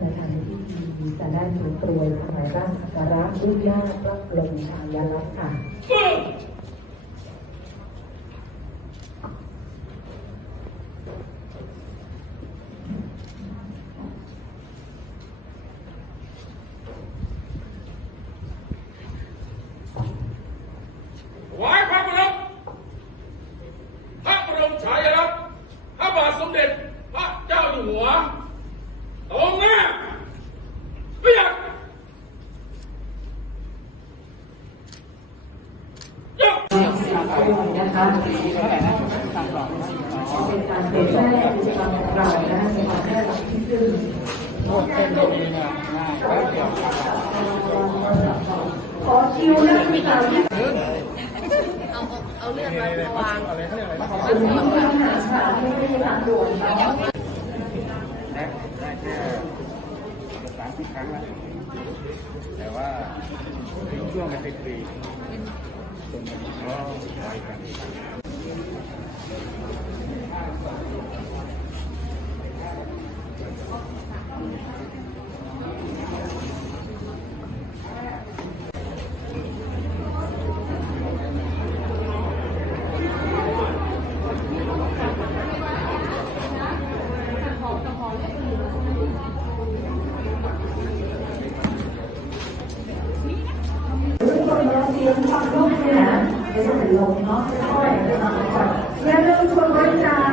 ในทางที่ดีจะได้ถึงกรวยถวายราชกระผู้ยากต้องลงชายลักษณ์ค่ะ ด้วยนะคะเป็นการเผยแพร่กิจกรรมของเรานะคะในวันแพรกที่ซึ่งขอคิวนักศึกาที่เอาเอาเรื่องมาวางถึงที่ทำงานค่ะไม่ได้ทางด่วนเนาะได้แค่สามสิบครั้งแล้วแต่ว่าช่วงไปสิบปี กัน ทุกคนเราเตรียมความร่วมมือ นะไม่ต้องเป็นลมเนาะค่อยๆนะคะอย่าลืมชวนบริจาค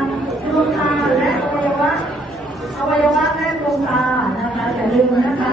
ดวงตาและอวัยวะอวัยวะและดวงตานะคะอย่าลืมนะคะ